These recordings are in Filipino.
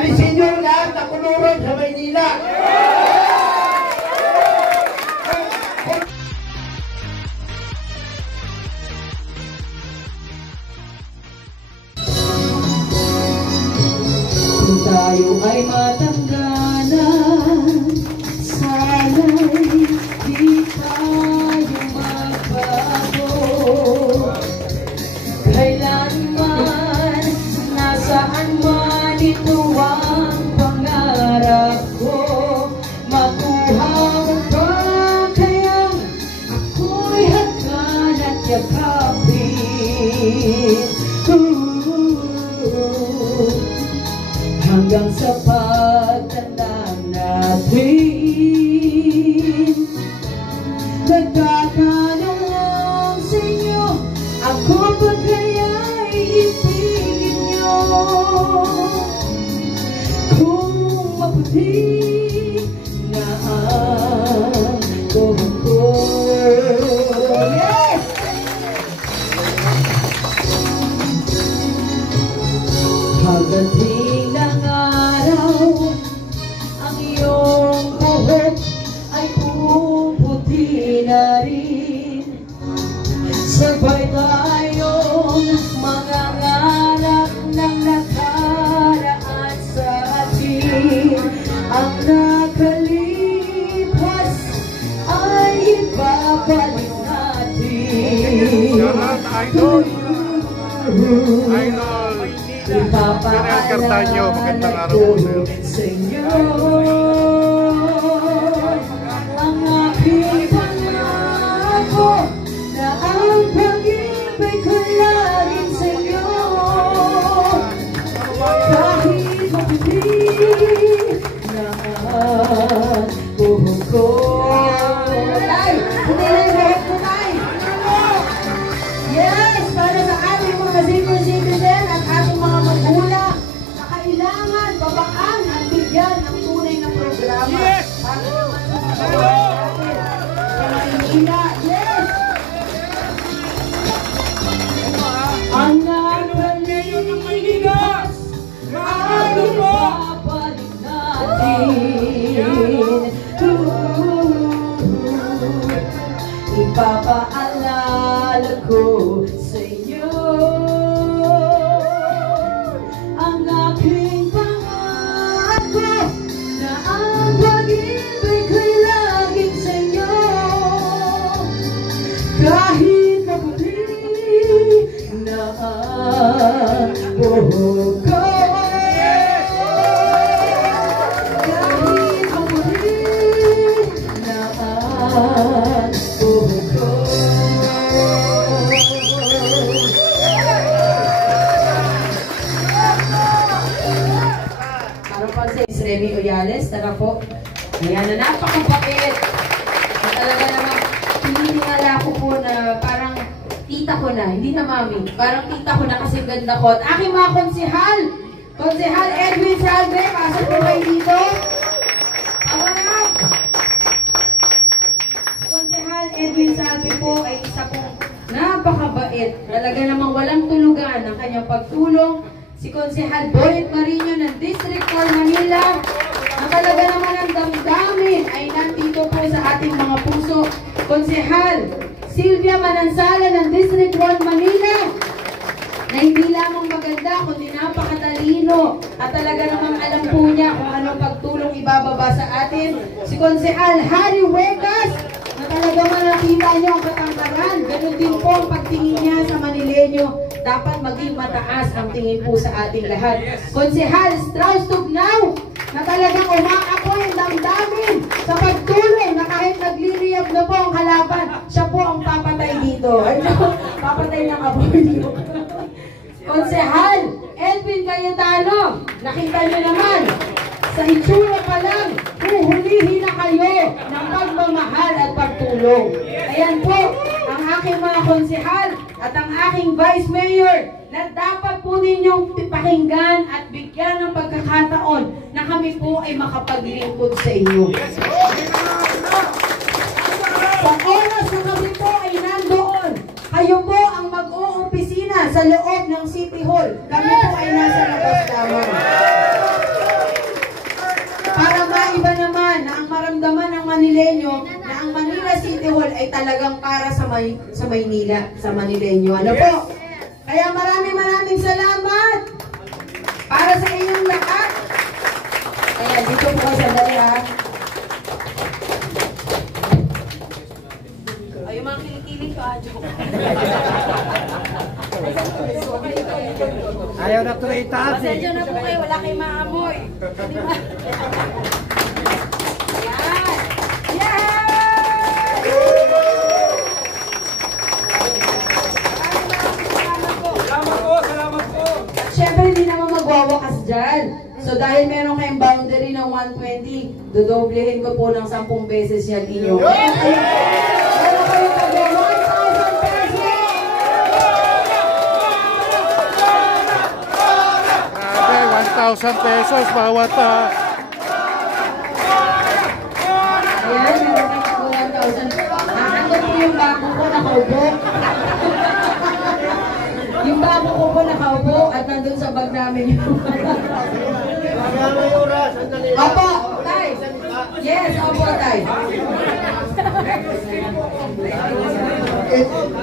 Alisin nyo lahat na kulurong sa Maynila. Kung tayo ay matanda na, sana'y di tayo magbago. Kailanman, nasaan man ito ang pangarap ko. Makuha mo ba kayang ako'y hagkan at yakapin? Hanggang sa pagtanda natin, nagtatanong lang sa inyo, ako ba kaya'y ibigin nyo? Kung maputi na ang buhok ko. Yes! Pagdating ng araw, ang iyong buhok ay puputi na rin. Sabay tayong mangangarap ng nakaraan sa atin. Ang nakalipas ay ibabalik natin. Idol! Ipapaalala ko sa inyo ang aking pangako na ang pag-ibig ko laging sa inyo. Kahit maputi na ang buhok ko. Tay! Puti na yung buhok ko, Tay! Yes! Para sa ating mga senior citizen at ating mga magulang na kailangan babaan at bigyan ng tunay na programa. Yes! Para naman sa mga natin sa Maynila. Yes! Ang nakalipas ay ibabalik natin. Ipapaalala ko sa inyo ang aking pangako na ang pag-ibig ko'y laging sa inyo. Kahit maputi na ang buhok ko. Kahit maputi na ang buhok ko. Remy Oyales, tara po. Ayan na, napakapapit. Talaga naman, pininiwala ko po na parang tita ko na, hindi na mami. Parang tita ko na kasi ganda ko. At aking mga konsehal, Konsehal Edwin Salve, pasok po kayo dito. Power up! Konsehal Edwin Salve po ay isa pong napakabait. Talaga namang walang tulugan ang kanyang pagtulong. Si Konsehal Boyet Marino ng District 4 Manila, na talaga naman ang damdamin ay nandito po sa ating mga puso. Konsehal Sylvia Manansala ng District 1 Manila, na hindi lamang maganda kundi napakatalino at talaga namang alam po niya kung anong pagtulong ibababa sa atin. Si Konsehal Harry Huecas, na talaga nakita niyo ang katangkaran. Ganun din po ang pagtingin niya sa Manileño. Dapat maging mataas ang tingin po sa ating lahat. Konsehal Strauss Tugnaw, na talagang umaapoy ang damdamin sa pagtulong na kahit nagliliyab na po ang halapan, siya po ang papatay dito. Papatay ng apoy dito. Konsehal Edwin Cayetano, nakita niyo naman, sa itsura pa lang, huhulihin na kayo ng pagmamahal at pagtulong. Ayan po, ang aking mga konsehal at ang aking Vice Mayor na dapat po ninyong pakinggan at bigyan ng pagkakataon na kami po ay makapaglingkod sa inyo. Sa oras na kami po ay nandoon, kayo po ang mag-o-opisina sa loob ng City Hall. Kami po ay nasa labas lamang. Manileño na ang Manila City Hall ay talagang para sa Maynila, sa Manileño. Ano po? Kaya maraming salamat para sa inyong lahat. Kaya dito po sa dali ha. Ay, yung mga kilikili ko, joke. Ayaw na tuloy itaas. Pasensya na po kayo, wala kayong maamoy. Diba? Siyempre, hindi naman magwawakas dyan. So, dahil meron kayong boundary ng 120, dodoblehin ko po ng 10 beses yan inyo. Meron kayo tabi, 1,000 pesos! Grabe, 1,000 pesos bawat Ayan, meron kayo po 1,000. Nakakot po yung bako ko, nakaupo. Yung bako ko po nakaupo at nandun sa bag namin yung Opo, Tay. Yes, opo, Tay.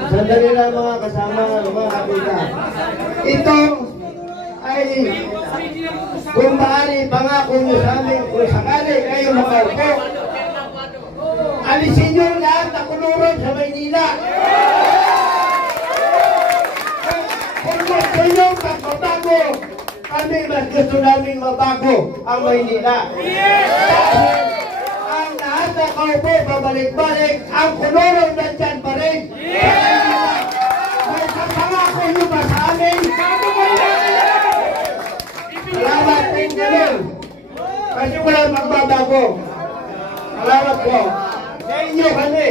Sandali lang mga kasama, mga kapita. Ito ay kung maaari pangako nyo sa amin kung sakali kayo makaupo. Alisin nyo lahat na kuluron sa Maynila. Kung gusto nyo magbabago, kami mas gusto namin mabago ang Maynila. Dahil ang lahat na kaupo, babalik-balik, ang kuluron nandyan pa rin. May pangako nyo ba sa amin? Salamat din ganun. Kasi wala magbabago. Salamat po. Sa inyo kami.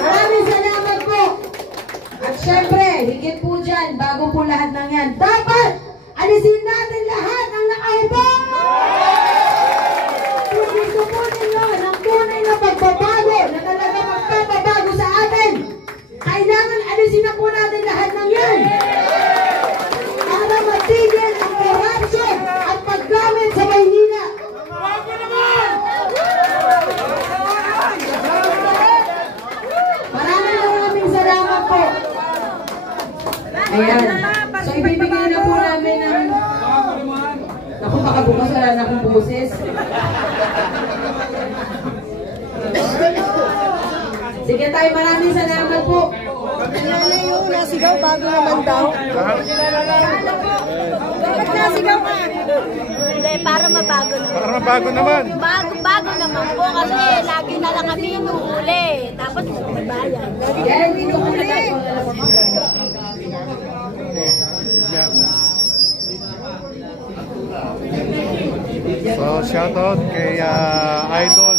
Maraming salamat po. At syempre, higit po dyan, bago po lahat ng yan, dapat alisin natin lahat ang nakaupo! Kung gusto po ninyo ng tunay na pagbabago, na talaga magpapabago sa atin, kailangan alisin na po natin lahat ng yan. Para matigil ang corruption at paggamit sa Maynila. Bago naman! Maraming salamat po. Ayan. So, ibibigay na po namin ng... Naku, baka bukas wala na akong boses. Sige tayo, maraming salamat po. Nanay yung nasigaw bago naman daw. Bakit nasigaw ka? Hindi, para mabago naman. para mabago naman. Bago naman po kasi lagi na lang kami yung huli. Tapos may bayan. Yan, dito ko na tayo. So, shoutout kay Idol